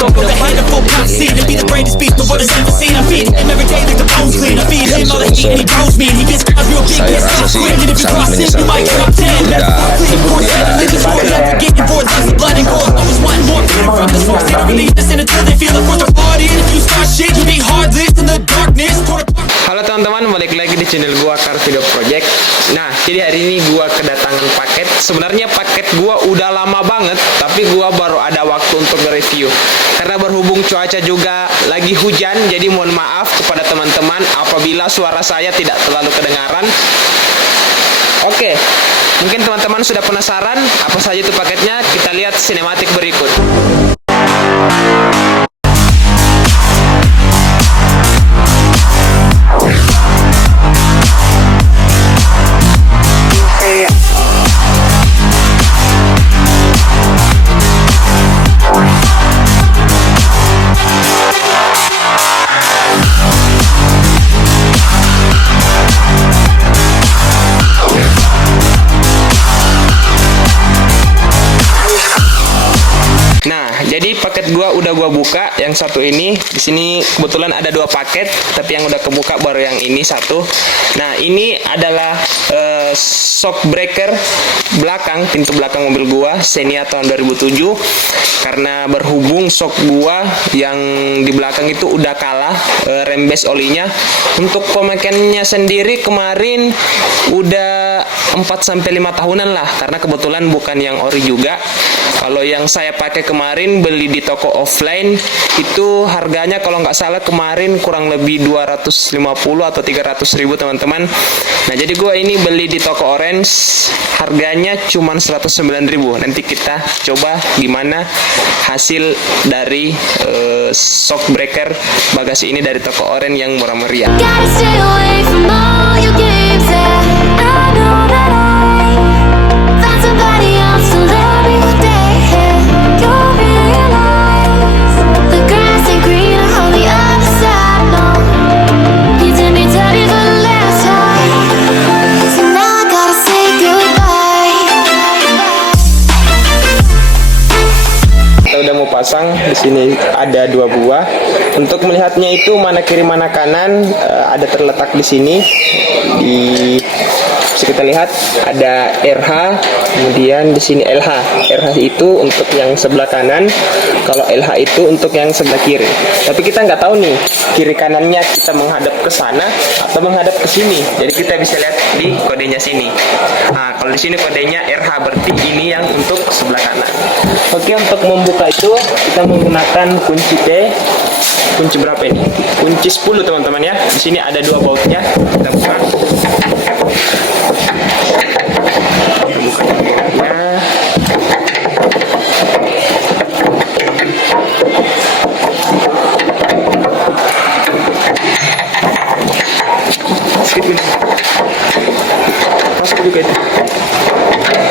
So with a handful concede to be the greatest beast the world has ever seen. I feed him every day like the bones clean. I feed him all the heat and he grows me. And he gets cars real big, Saya gets rasa so sih quick. And if you sangat cross him, you might get up 10. That's all clean, of course. Religious war, never getting bored. Lots of blood and gore. Always wanting more, feeding from the source. They don't really listen until they feel it for the party. And if you start shit, you be heartless in the darkness. Halo teman-teman, balik lagi di channel gua Car Video Project. Nah, jadi hari ini gua kedatangan paket. Sebenarnya paket gua udah lama banget, tapi gua baru ada waktu untuk nge-review. Karena berhubung cuaca juga lagi hujan, jadi mohon maaf kepada teman-teman apabila suara saya tidak terlalu kedengaran. Oke, mungkin teman-teman sudah penasaran apa saja itu paketnya. Kita lihat sinematik berikut. Jadi paket gua udah gua buka yang satu ini. Di sini kebetulan ada dua paket, tapi yang udah kebuka baru yang ini satu. Nah, ini adalah shock breaker belakang, pintu belakang mobil gua Xenia tahun 2007. Karena berhubung shock gua yang di belakang itu udah kalah rembes olinya. Untuk pemakaiannya sendiri kemarin udah 4-5 tahunan lah, karena kebetulan bukan yang ori juga. Kalau yang saya pakai kemarin beli di toko offline itu harganya kalau nggak salah kemarin kurang lebih 250 atau 300 ribu teman-teman. Nah, jadi gue ini beli di toko orange harganya cuma 109 ribu. Nanti kita coba gimana hasil dari shock breaker bagasi ini dari toko orange yang murah meriah. Pasang di sini ada dua buah. Untuk melihatnya itu mana kiri mana kanan ada terletak di sini. Bisa kita lihat ada RH, kemudian di sini LH. RH itu untuk yang sebelah kanan, kalau LH itu untuk yang sebelah kiri. Tapi kita nggak tahu nih kiri kanannya kita menghadap ke sana atau menghadap ke sini. Jadi kita bisa lihat di kodenya sini. Nah, kalau di sini kodenya RH, berarti ini yang untuk sebelah kanan. Oke, untuk membuka itu kita menggunakan kunci T. Kunci berapa ini? Kunci 10 teman-teman ya. Di sini ada dua bautnya. Kita buka.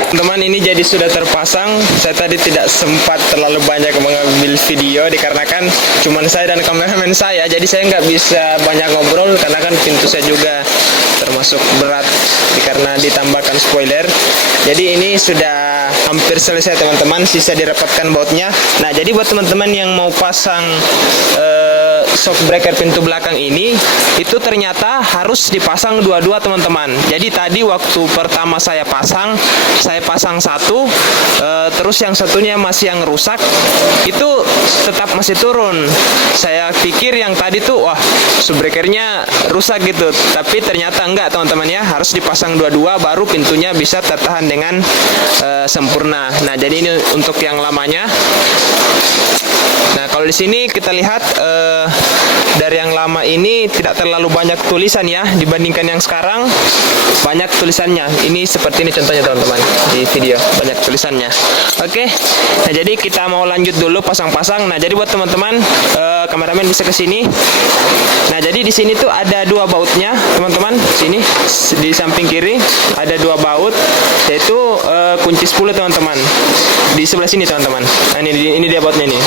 Teman, ini jadi sudah terpasang. Saya tadi tidak sempat terlalu banyak mengambil video dikarenakan cuman saya dan kameramen saya, jadi saya nggak bisa banyak ngobrol karena kan pintu saya juga termasuk berat karena ditambahkan spoiler. Jadi ini sudah hampir selesai teman-teman, sisa dirapatkan bautnya. Nah, jadi buat teman-teman yang mau pasang shock breaker pintu belakang ini, itu ternyata harus dipasang dua-dua teman-teman. Jadi tadi waktu pertama saya pasang satu, terus yang satunya masih yang rusak, itu tetap masih turun. Saya pikir yang tadi tuh wah shock breakernya rusak gitu, tapi ternyata enggak teman-teman ya, harus dipasang dua-dua baru pintunya bisa tertahan dengan sempurna. Nah, jadi ini untuk yang lamanya. Nah, kalau di sini kita lihat dari yang lama ini tidak terlalu banyak tulisan ya, dibandingkan yang sekarang banyak tulisannya. Ini seperti ini contohnya teman-teman di video, banyak tulisannya. Oke, nah jadi kita mau lanjut dulu pasang-pasang. Nah, jadi buat teman-teman kameramen bisa ke sini. Nah, jadi di sini tuh ada dua bautnya teman-teman. Sini di samping kiri ada dua baut, yaitu kunci 10 teman-teman. Di sebelah sini teman-teman. Nah, ini dia bautnya nih.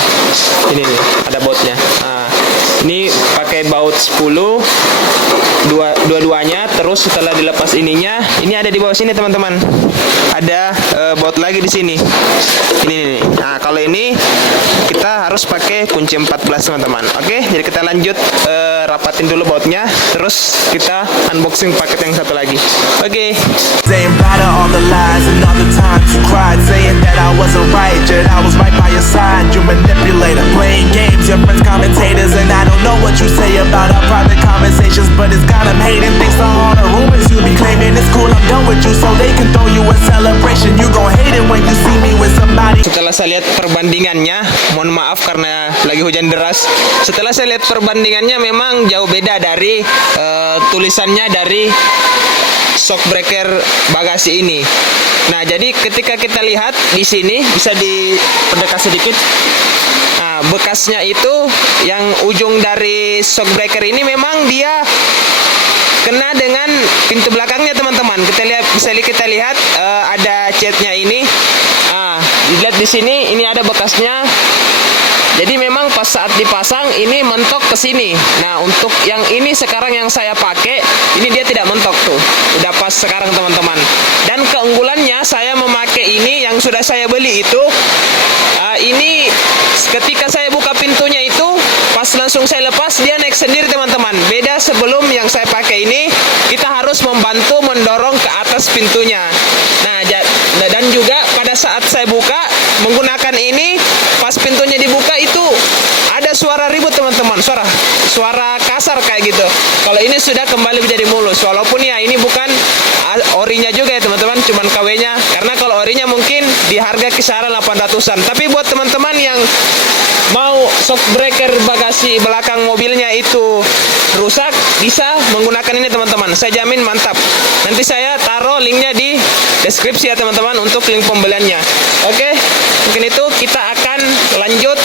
Ini nih ada bautnya. Nah, ini pakai baut 10. dua-duanya. Terus setelah dilepas ininya, ini ada di bawah sini teman-teman. Ada baut lagi di sini. Ini nih. Nah, kalau ini kita harus pakai kunci 14 teman-teman. Oke, jadi kita lanjut rapatin dulu bautnya. Terus kita unboxing paket yang satu lagi. Oke. Saying bye to all the lies and all the times you cried, saying that I wasn't right, yet I was right by your side. You manipulator, playing games, your friends commentators, and I don't know what you say about our private conversations, but it's got them hating. Thanks to all the rumors you be claiming, it's cool, I'm done with you, so they can throw you a celebration. You gon' hate it when you see me with somebody. Setelah saya lihat perbandingannya, mohon maaf karena lagi hujan deras. Setelah saya lihat perbandingannya, memang jauh beda dari tulisannya dari shockbreaker bagasi ini. Nah, jadi ketika kita lihat di sini, bisa diperdekat sedikit. Nah, bekasnya itu yang ujung dari shockbreaker ini memang dia kena dengan pintu belakangnya teman-teman. Kita lihat ada catnya ini. Nah, dilihat di sini, ini ada bekasnya. Jadi memang pas saat dipasang ini mentok ke sini. Nah, untuk yang ini sekarang yang saya pakai, ini dia tidak mentok tuh. Udah pas sekarang teman-teman. Dan keunggulannya saya memakai ini yang sudah saya beli itu. Ini ketika saya buka pintunya itu, pas langsung saya lepas dia naik sendiri teman-teman. Beda sebelum yang saya pakai ini, kita harus membantu mendorong ke atas pintunya. Nah, dan juga pada saat saya buka menggunakan ini, pas pintunya dibuka itu ada suara ribut teman-teman, suara kasar kayak gitu. Kalau ini sudah kembali menjadi mulus, walaupun ya ini bukan orinya juga ya teman-teman, cuman KW-nya. Karena kalau orinya mungkin di harga kisaran 800-an. Tapi buat teman-teman yang mau shockbreaker bagasi belakang mobilnya itu rusak, bisa menggunakan ini teman-teman. Saya jamin mantap. Nanti saya taruh linknya di deskripsi ya teman-teman untuk link pembeliannya. Oke, mungkin itu kita akan lanjut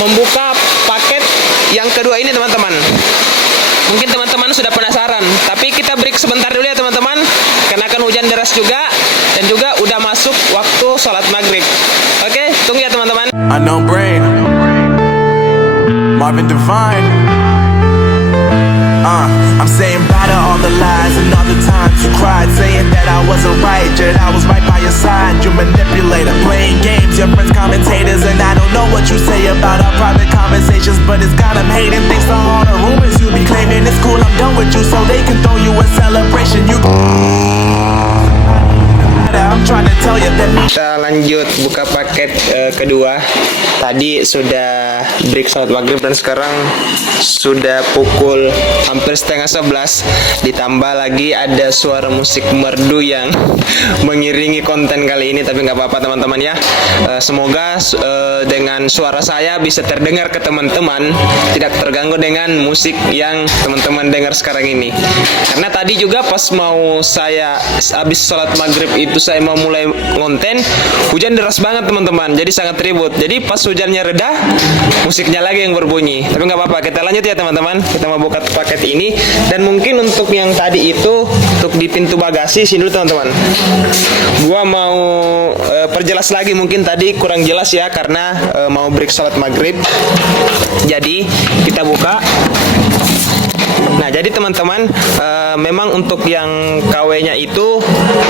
membuka paket yang kedua ini teman-teman. Mungkin teman-teman sudah penasaran, tapi kita break sebentar dulu ya teman-teman, karena akan hujan deras juga dan juga udah masuk waktu sholat maghrib. Oke, tunggu ya teman-teman. Unknown brain, Marvin Divine. I'm saying bye to all the lies and all the times you cried, saying that I wasn't right, yet I was right by your side. You manipulator, playing games, your friends commentators, and I don't know what you say about our private conversations, but it's got them hating. Thanks to all the rumors you be claiming, it's cool, I'm done with you, so they can throw you a celebration. I'm trying to tell you that me. Kita lanjut buka paket kedua. Tadi sudah break salat maghrib dan sekarang sudah pukul hampir setengah 11. Ditambah lagi ada suara musik merdu yang mengiringi konten kali ini, tapi nggak apa-apa teman-teman ya. Semoga dengan suara saya bisa terdengar ke teman-teman, tidak terganggu dengan musik yang teman-teman dengar sekarang ini. Karena tadi juga pas mau saya habis salat maghrib itu saya mau mulai ngonten, hujan deras banget teman-teman, jadi sangat ribut. Jadi pas hujannya reda, musiknya lagi yang berbunyi. Tapi nggak apa-apa, kita lanjut ya teman-teman. Kita mau buka paket ini, dan mungkin untuk yang tadi itu, untuk di pintu bagasi sini dulu teman-teman. Gua mau perjelas lagi, mungkin tadi kurang jelas ya karena mau break salat maghrib. Jadi kita buka. Nah, jadi teman-teman, memang untuk yang KW-nya itu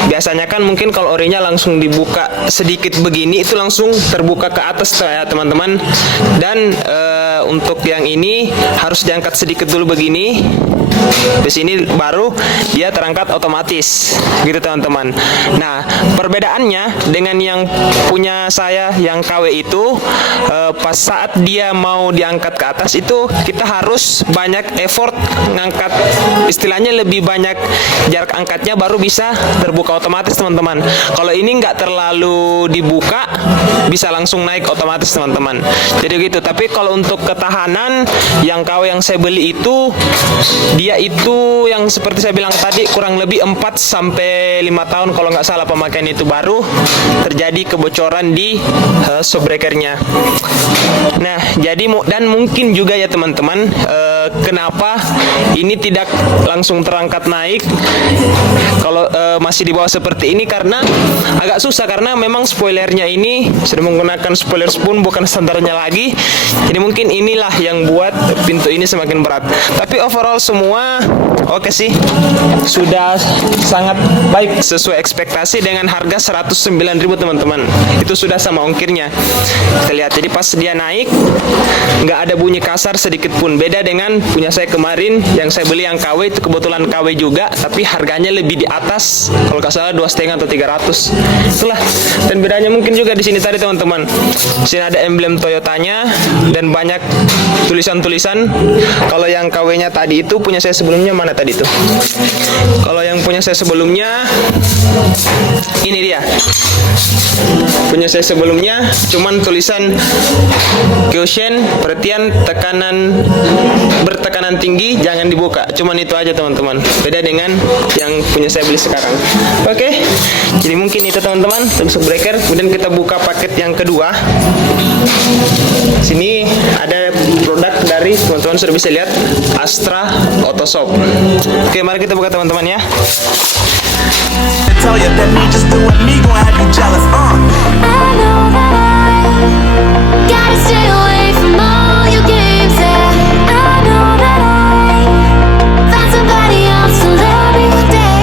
biasanya kan mungkin kalau orinya langsung dibuka sedikit begini itu langsung terbuka ke atas ya teman-teman. Dan untuk yang ini harus diangkat sedikit dulu begini. Di sini baru dia terangkat otomatis, gitu teman-teman. Nah, perbedaannya dengan yang punya saya yang KW itu, pas saat dia mau diangkat ke atas itu kita harus banyak effort ngangkat, istilahnya lebih banyak jarak angkatnya baru bisa terbuka otomatis teman-teman. Kalau ini nggak terlalu dibuka, bisa langsung naik otomatis teman-teman. Jadi gitu. Tapi kalau untuk ketahanan yang KW yang saya beli itu, dia itu yang seperti saya bilang tadi kurang lebih 4-5 tahun kalau nggak salah pemakaian itu baru terjadi kebocoran di shockbreakernya. Nah, jadi dan mungkin juga ya teman-teman, kenapa ini tidak langsung terangkat naik kalau masih di bawah seperti ini, karena agak susah karena memang spoilernya ini sudah menggunakan spoiler spoon, bukan standarnya lagi. Jadi mungkin inilah yang buat pintu ini semakin berat. Tapi overall semua oke sih, sudah sangat baik sesuai ekspektasi dengan harga 109.000 teman-teman. Itu sudah sama ongkirnya. Kita lihat, jadi pas dia naik nggak ada bunyi kasar sedikit pun. Beda dengan punya saya kemarin yang saya beli yang KW, itu kebetulan KW juga, tapi harganya lebih di atas, kalau nggak salah 2,5 atau 300. Itulah, dan bedanya mungkin juga di sini tadi teman-teman. Di sini ada emblem Toyotanya dan banyak tulisan-tulisan. Kalau yang KW-nya tadi itu punya saya sebelumnya mana tadi tuh? Kalau yang punya saya sebelumnya ini dia. Punya saya sebelumnya cuman tulisan caution, perhatian tekanan bertekanan tinggi, jangan dibuka. Cuman itu aja teman-teman. Beda dengan yang punya saya beli sekarang. Oke. Jadi mungkin itu teman-teman untuk breaker. Kemudian kita buka paket yang kedua. Sini ada produk dari teman-teman sudah bisa lihat, Astra Autoshop. Oke, mari kita buka teman-teman ya. Tell you that me just doing me gon' have you jealous. I know that I gotta stay away from all your games. Yeah, I know that I found somebody else to love me one day.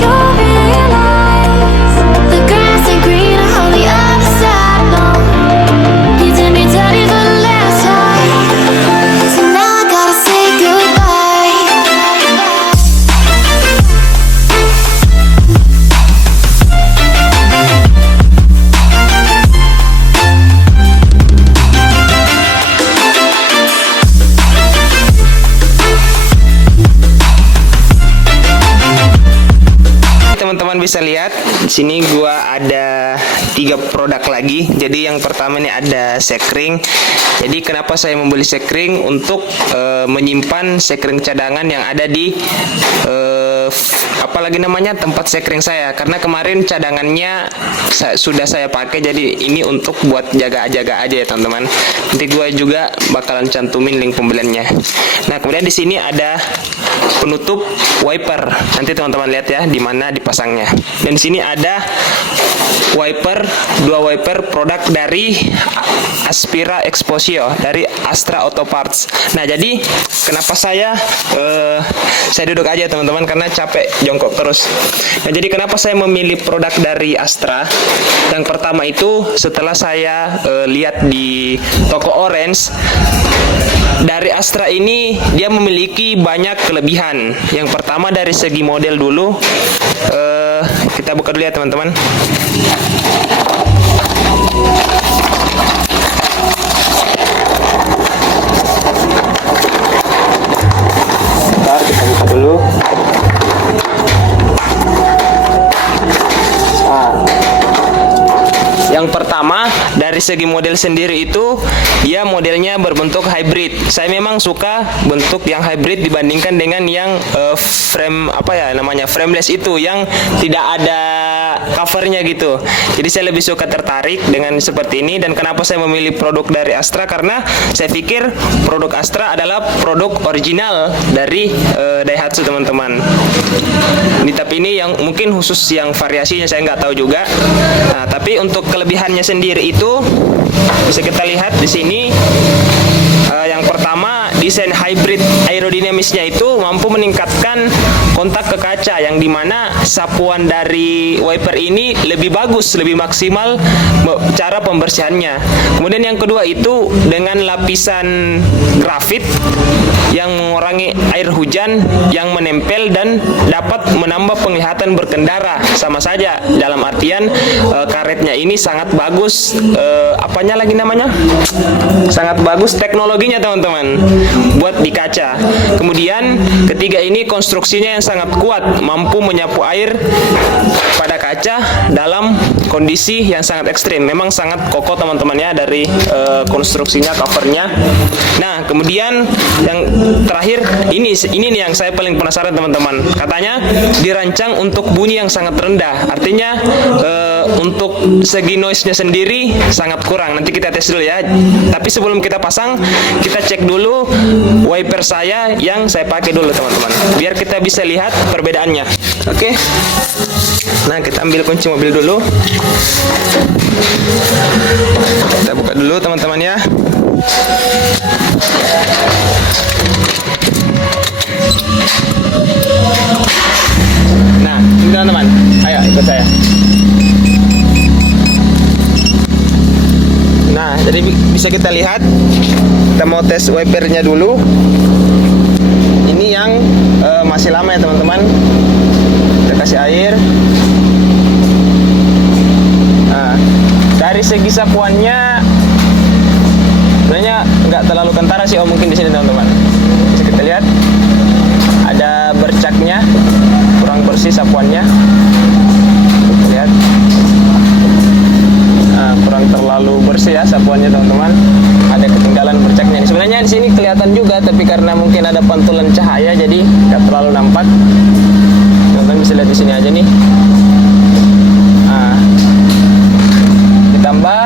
You'll realize the grass ain't greener on the other side. No, you did me dirty for the last time, so now I gotta say goodbye. Teman-teman bisa lihat di sini gua ada 3 produk lagi. Jadi yang pertama ini ada sekring. Jadi kenapa saya membeli sekring? Untuk menyimpan sekring cadangan yang ada di apalagi namanya tempat sekring saya, karena kemarin cadangannya sudah saya pakai, jadi ini untuk buat jaga-jaga aja ya teman-teman. Nanti gue juga bakalan cantumin link pembeliannya. Nah, kemudian di sini ada penutup wiper. Nanti teman-teman lihat ya di mana dipasangnya. Dan di sini ada wiper, 2 wiper produk dari Aspira Exposio dari Astra Auto Parts. Nah, jadi kenapa saya duduk aja teman-teman, karena capek jongkok terus. Nah, jadi kenapa saya memilih produk dari Astra? Yang pertama itu setelah saya lihat di toko Orange, dari Astra ini dia memiliki banyak kelebihan. Yang pertama dari segi model dulu, kita buka dulu ya teman-teman. Bentar, kita buka dulu. Yang pertama, dari segi model sendiri itu dia modelnya berbentuk hybrid. Saya memang suka bentuk yang hybrid dibandingkan dengan yang frame frameless itu yang tidak ada covernya gitu. Jadi saya lebih suka tertarik dengan seperti ini. Dan kenapa saya memilih produk dari Astra? Karena saya pikir produk Astra adalah produk original dari Daihatsu teman-teman. Tapi ini yang mungkin khusus yang variasinya saya nggak tahu juga. Nah, tapi untuk kelebihannya sendiri itu bisa kita lihat di sini. Yang pertama, desain hybrid aerodinamisnya itu mampu meningkatkan kontak ke kaca, yang dimana sapuan dari wiper ini lebih bagus, lebih maksimal cara pembersihannya. Kemudian yang kedua itu dengan lapisan grafit yang mengurangi air hujan yang menempel dan dapat menambah penglihatan berkendara. Sama saja, dalam artian karetnya ini sangat bagus, sangat bagus teknologinya teman-teman buat di kaca. Kemudian ketiga ini konstruksinya yang sangat kuat, mampu menyapu air pada kaca dalam kondisi yang sangat ekstrim. Memang sangat kokoh teman-teman ya dari konstruksinya, covernya. Nah, kemudian yang terakhir ini nih yang saya paling penasaran teman-teman. Katanya dirancang untuk bunyi yang sangat rendah. Artinya untuk segi noise-nya sendiri sangat kurang. Nanti kita tes dulu ya. Tapi sebelum kita pasang, kita cek dulu wiper saya yang saya pakai dulu teman-teman, biar kita bisa lihat perbedaannya. Oke. Nah, kita ambil kunci mobil dulu. Kita buka dulu teman-teman ya. Nah, ini teman-teman, ayo ikut saya. Nah, jadi bisa kita lihat, kita mau tes wipernya dulu. Ini yang masih lama ya teman-teman. Kita kasih air. Nah, dari segi sapuannya sebenarnya nggak terlalu kentara sih, mungkin di sini teman-teman. Bisa kita lihat ada bercaknya, kurang bersih sapuannya. Lihat, nah, kurang terlalu bersih ya sapuannya teman-teman. Ada ketinggalan bercaknya. Sebenarnya di sini kelihatan juga, tapi karena mungkin ada pantulan cahaya jadi nggak terlalu nampak. Teman-teman bisa lihat di sini aja nih. Nah, ditambah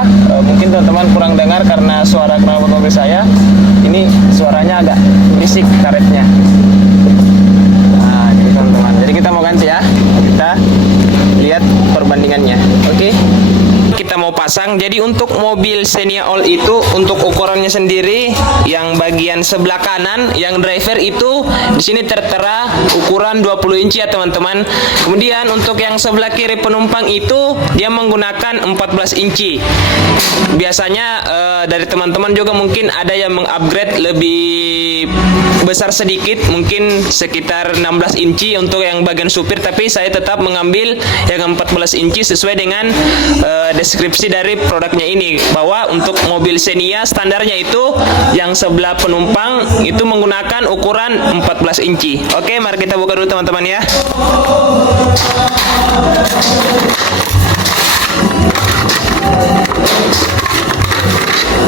mungkin teman-teman kurang dengar karena suara knalpot mobil saya. Ini suaranya agak berisik karetnya. Nah, jadi teman-teman. Jadi kita mau ganti ya. Kita lihat perbandingannya. Oke. Kita mau pasang. Jadi untuk mobil Xenia All itu untuk ukurannya sendiri, yang bagian sebelah kanan yang driver itu di sini tertera ukuran 20 inci ya teman-teman. Kemudian untuk yang sebelah kiri penumpang itu dia menggunakan 14 inci. Biasanya dari teman-teman juga mungkin ada yang mengupgrade lebih besar sedikit, mungkin sekitar 16 inci untuk yang bagian supir, tapi saya tetap mengambil yang 14 inci sesuai dengan deskripsi dari produknya ini, bahwa untuk mobil Xenia standarnya itu yang sebelah penumpang itu menggunakan ukuran 14 inci. Oke, mari kita buka dulu teman-teman ya.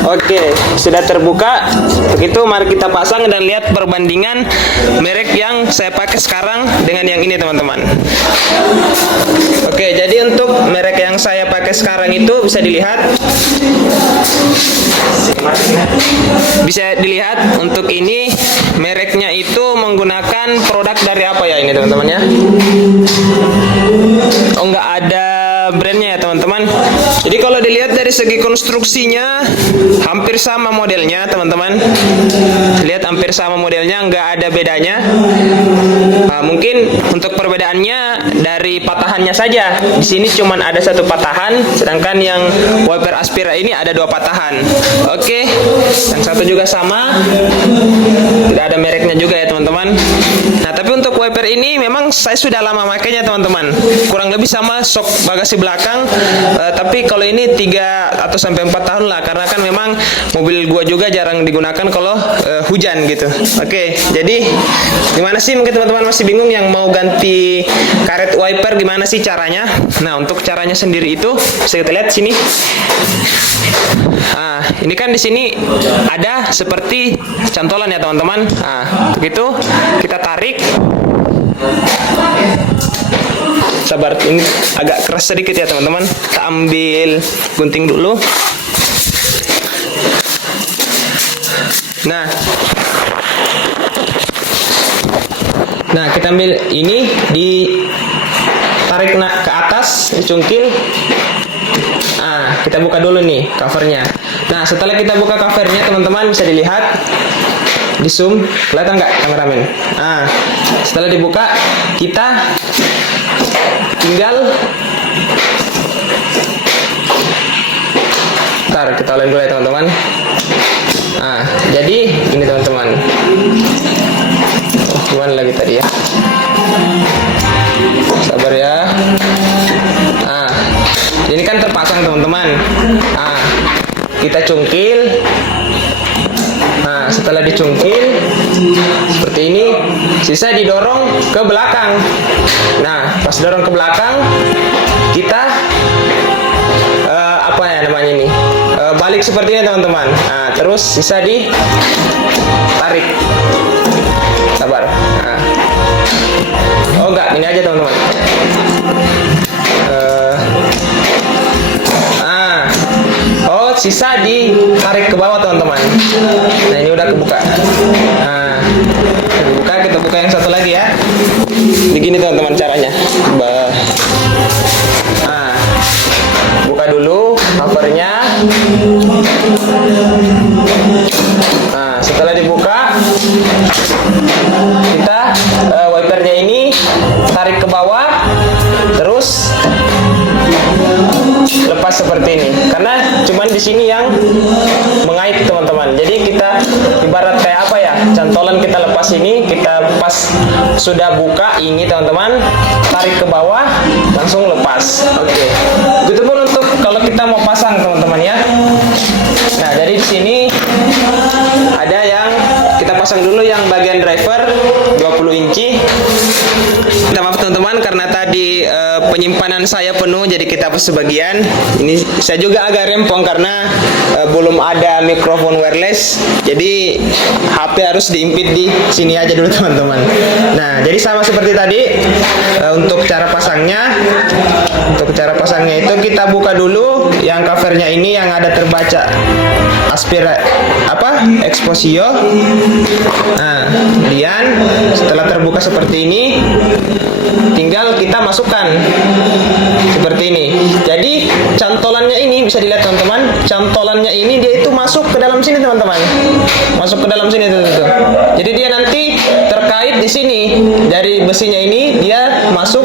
Oke, sudah terbuka. Begitu, mari kita pasang dan lihat perbandingan merek yang saya pakai sekarang dengan yang ini teman-teman. Oke, jadi untuk merek yang saya pakai sekarang itu bisa dilihat. Bisa dilihat untuk ini mereknya itu menggunakan produk dari apa ya ini teman-teman ya? Oh, nggak ada brandnya ya teman-teman. Jadi kalau dilihat dari segi konstruksinya hampir sama modelnya teman-teman. Lihat hampir sama modelnya, nggak ada bedanya. Nah, mungkin untuk perbedaannya dari patahannya saja. Di sini cuman ada satu patahan, sedangkan yang wiper Aspira ini ada 2 patahan. Oke, yang satu juga sama, tidak ada mereknya juga ya teman-teman. Nah, tapi untuk wiper ini memang saya sudah lama makainya teman-teman. Kurang lebih sama sok bagasi belakang, tapi kalau ini 3 atau sampai 4 tahun lah, karena kan memang mobil gua juga jarang digunakan kalau hujan gitu. Oke, jadi gimana sih, mungkin teman-teman masih bingung yang mau ganti karet wiper gimana sih caranya. Nah, untuk caranya sendiri itu bisa kita lihat sini. Nah, ini kan di sini ada seperti cantolan ya teman-teman. Nah, begitu kita tarik. Sabar, ini agak keras sedikit ya teman-teman. Kita ambil gunting dulu. Nah, kita ambil ini, ditarik ke atas, dicungkil. Nah, kita buka dulu nih covernya. Nah, setelah kita buka covernya teman-teman bisa dilihat di zoom, kelihatan nggak kameramen? Nah, setelah dibuka kita tinggal kita oleh dulu ya teman-teman. Nah, jadi ini teman-teman. Gimana lagi tadi ya? Sabar ya. Nah, ini kan terpasang teman-teman. Nah, kita cungkil. Nah, setelah dicungkil seperti ini, sisa didorong ke belakang. Nah, pas dorong ke belakang, kita apa ya namanya ini? Balik seperti ini teman-teman. Nah, terus sisa ditarik. Sabar. Nah. Oh enggak, ini aja teman-teman. Oh, sisa ditarik ke bawah teman-teman. Nah, ini udah kebuka. Nah, kita buka yang satu lagi ya. Begini teman-teman caranya. Nah, buka dulu covernya. Nah, setelah dibuka, kita kita wipernya ini tarik ke bawah, terus lepas seperti ini. Karena cuman di sini yang mengait teman-teman. Jadi kita ibarat kayak apa ya? Cantolan kita lepas ini, kita pas sudah buka ini teman-teman, tarik ke bawah, langsung lepas. Oke. Begitupun untuk kalau kita mau pasang teman-teman ya. Nah, jadi di sini ada yang kita pasang dulu yang bagian driver 20 inci. Minta maaf teman-teman karena tadi penyimpanan saya penuh, jadi kita hapus sebagian. Ini saya juga agak rempong karena belum ada mikrofon wireless, jadi HP harus diimpit di sini aja dulu teman-teman. Nah, jadi sama seperti tadi untuk cara pasangnya. Untuk cara pasangnya itu kita buka dulu yang covernya ini yang ada terbaca Aspira Exposio. Nah, kemudian setelah terbuka seperti ini, tinggal kita masukkan seperti ini. Jadi cantolannya ini bisa dilihat teman-teman, cantolannya ini dia itu masuk ke dalam sini teman-teman, masuk ke dalam sini tuh. Jadi dia nanti terkait di sini dari besinya ini, dia masuk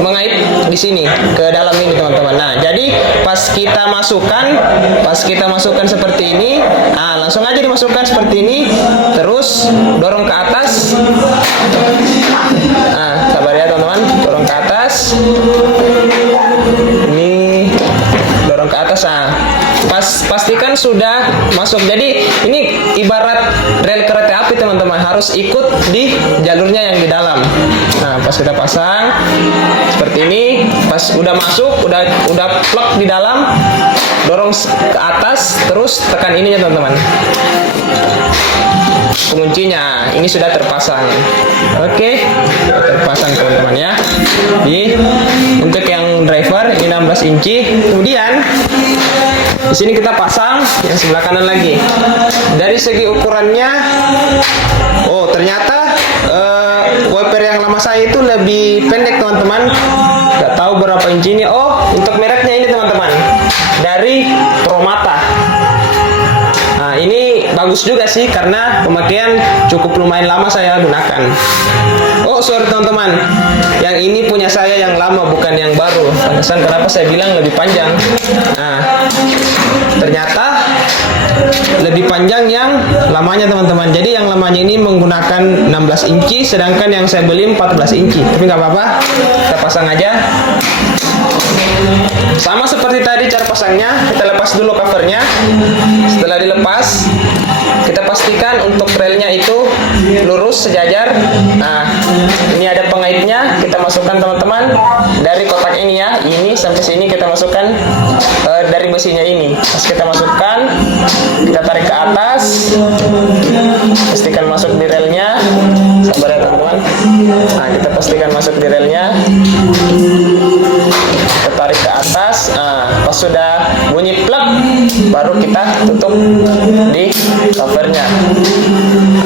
mengait di sini ke dalam ini teman-teman. Nah, jadi pas kita masukkan seperti ini, langsung aja dimasukkan seperti ini, terus dorong ke atas. Sabar ya teman-teman, dorong ke atas. Ini dorong ke atas. Pastikan sudah masuk. Jadi ini ibarat rel kereta api teman-teman, harus ikut di jalurnya yang di dalam. Nah, pas kita pasang seperti ini, pas udah masuk, udah plug di dalam, dorong ke atas, terus tekan ininya teman-teman. Penguncinya ini sudah terpasang. Oke, sudah terpasang teman-teman ya. Jadi untuk yang driver ini 16 inci. Kemudian di sini kita pasang yang sebelah kanan lagi. Dari segi ukurannya, ternyata wiper yang lama saya itu lebih pendek teman-teman. Gak tahu berapa inci ini. Untuk mereknya ini teman-teman, dari Promata. Nah, ini bagus juga sih karena pemakaian cukup lumayan lama saya gunakan. Sorry teman-teman, yang ini punya saya yang lama bukan yang baru. Pantesan kenapa saya bilang lebih panjang. Nah, ternyata lebih panjang yang lamanya teman-teman. Jadi yang lamanya ini menggunakan 16 inci, sedangkan yang saya beli 14 inci. Tapi nggak apa-apa, kita pasang aja. Sama seperti tadi cara pasangnya, kita lepas dulu covernya. Setelah dilepas, kita pastikan untuk relnya itu lurus sejajar. Nah, ini ada pengaitnya, kita masukkan teman-teman dari kotak ini ya, ini sampai sini kita masukkan dari besinya ini. Pas kita masukkan, kita tarik ke atas, pastikan masuk di relnya. Sabar ya teman-teman. Nah, kita pastikan masuk di relnya. Kita tarik ke atas. Pas sudah bunyi plug, baru kita tutup di covernya.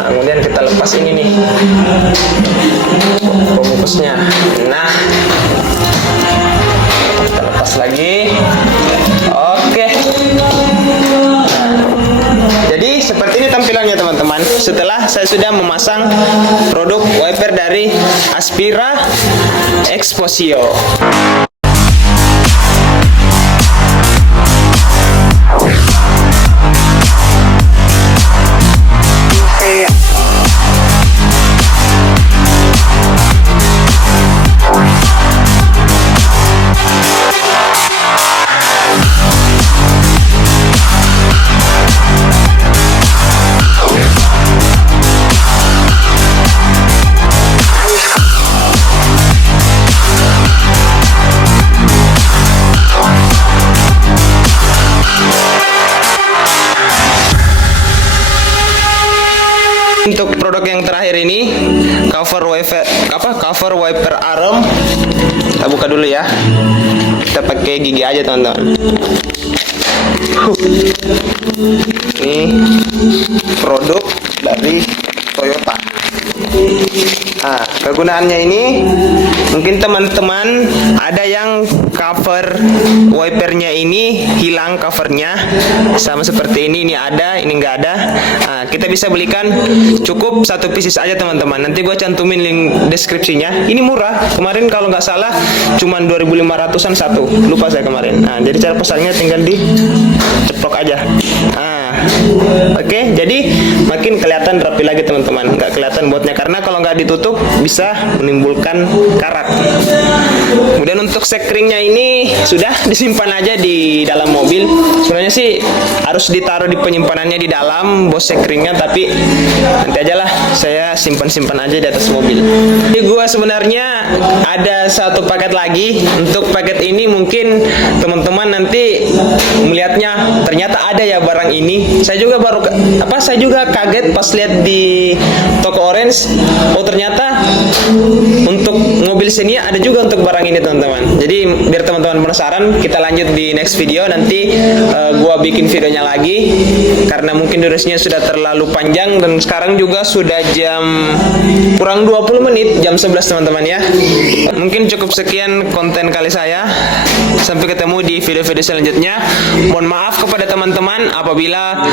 Kemudian kita lepas ini nih pembungkusnya. Nah, kita lepas lagi. Oke. Jadi seperti ini tampilannya teman-teman. Setelah saya sudah memasang produk wiper dari Aspira Exposio. Untuk produk yang terakhir ini cover wiper arm, kita buka dulu ya. Kita pakai gigi aja teman-teman. Ini produk dari Toyota. Nah, kegunaannya ini mungkin teman-teman ada yang cover wipernya ini hilang covernya, sama seperti ini ada, ini enggak ada. Nah, kita bisa belikan cukup satu pieces aja teman-teman. Nanti gua cantumin link deskripsinya. Ini murah. Kemarin kalau nggak salah cuman 2.500-an satu. Lupa saya kemarin. Nah, jadi cara pasangnya tinggal di ceplok aja. Nah, oke, jadi makin kelihatan rapi lagi teman-teman. Nggak kelihatan botnya karena kalau nggak ditutup bisa menimbulkan karat. Kemudian untuk sekringnya ini sudah disimpan aja di dalam mobil. Sebenarnya sih harus ditaruh di penyimpanannya di dalam bos sekringnya, tapi nanti aja lah, saya simpan-simpan aja di atas mobil. Jadi gua sebenarnya ada satu paket lagi. Untuk paket ini mungkin teman-teman nanti melihatnya ternyata ada ya barang ini. Saya juga saya juga kaget pas lihat di toko Orange. Oh, ternyata untuk mobil sini ada juga untuk barang ini teman-teman. Jadi biar teman-teman penasaran, kita lanjut di next video. Nanti gua bikin videonya lagi karena mungkin durasinya sudah terlalu panjang dan sekarang juga sudah jam kurang 20 menit, jam 11 teman-teman ya. Mungkin cukup sekian konten kali saya. Sampai ketemu di video-video selanjutnya. Mohon maaf kepada teman-teman apabila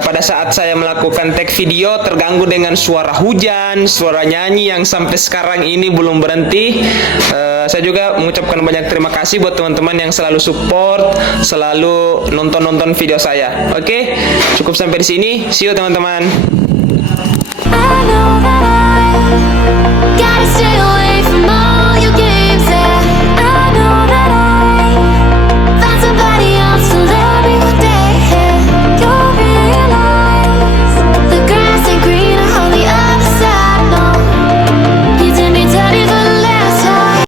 pada saat saya melakukan tag video terganggu dengan suara hujan, suara nyanyi yang sampai sekarang ini belum berhenti. Saya juga mengucapkan banyak terima kasih buat teman-teman yang selalu support, selalu nonton video saya. Oke, cukup sampai di sini. See you teman-teman.